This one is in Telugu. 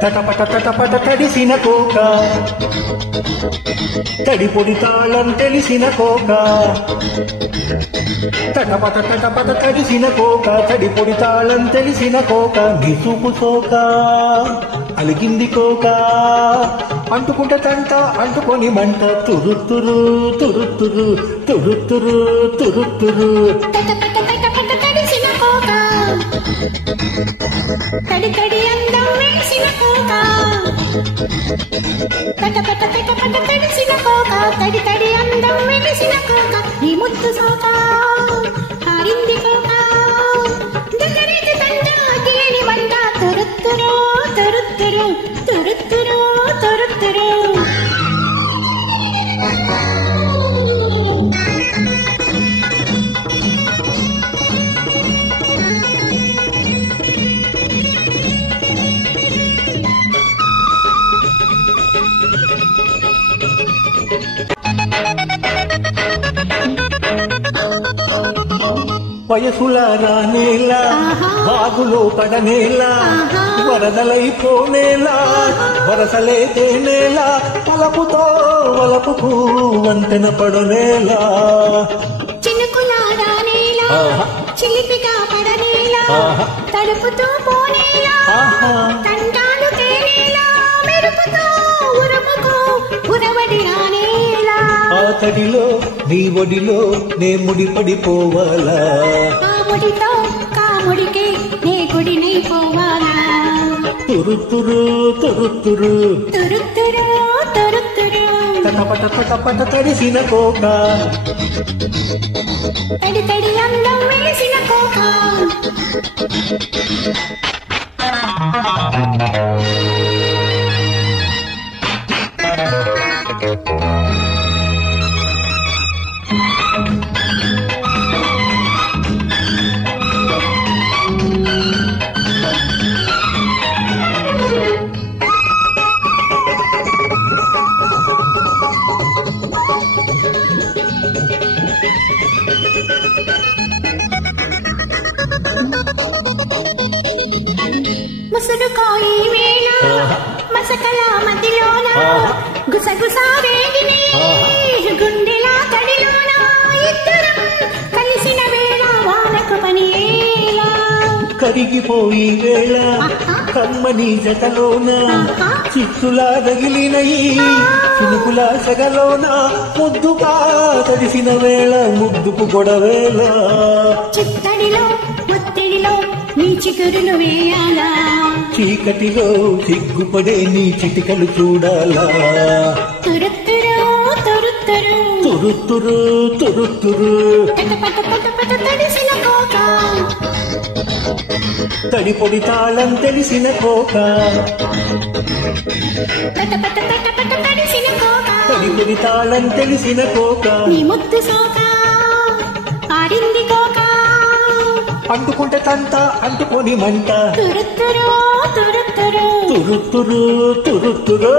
తటపట తటపట తడిసిన కోక తడి పొడి తాళం తెలిసిన కోక తటపట తటపట తడిసిన కోక తడి పొడి తాళం తెలిసిన కోక నీ చూపు సోక అలిగింది కోక అంటుకుంటే తంట అంటుకొని మంట తురుతురు తురుతురు తురుతురు తురుతురు తడి తడి అందం వేసిన కోక పట పట పట పట తడిసిన కోక తడి తడి అందం వేసిన కోక నీ ముద్దు సోక హారింది కోక దగ్గరికి తంట అగిలేని మంట తురుతురు తురుతురు తురుతురు తురుతురు వయసుల రానేలా బాగులో పడనేలా వరదలైపోనేలా వరసలే తేనేలా వలపుతో వలపుకు వంతెన పడనేలా చినుకులా రానేలా చిలిపిగా పడనేలా తడుపుతూ పోనేలా తంటాలు తేనేలా మెరుపుతో ఉరుముకు ఉరవడి రానేలా ఆ తడిలో నీ ఒడిలో నే ముడిపడిపోవాలా ఆ ముడితో కాముడికి నే గుడినైపోవాలా తురుతురు తురుతురు తురుతురు తురుతురు తటపట తటపట తడిసిన కోక తడి తడి అందం వేసిన కోక ముసురుకోయి వేళ మసకల మధ్యలోన గుసగుసా రేగిని గుండెలా తడిలోన ఇద్దరం కలిసిన వేళ వానకు పనియేలా కరిగిపోయి వేళ కమ్మని జతలోన చిత్తులా రగిలినయి చినుకులా సగలోన ముద్దుగా తడిసిన వేళ ముద్దుకు గొడవేళ చిత్తడిలో ఒత్తిడిలో నీ చిగురులు వేయాలా చీకటిలో సిగ్గుపడే నీ చిటికలు చూడాలా తురుతురు తురుతురు తురుతురు తురుతురు పట పట పట తడిసిన కోక తడి పొడి తాళం తెలిసిన కోక పట పట పట పట తడిసిన కోక తడి పొడి తాళం తెలిసిన కోక నీ ముద్దు సోక ఆరింది కోక అంటుకుంటే తంట అంటుకొని మంట తురుతురు తురుతురు తురుతురు తురుతురు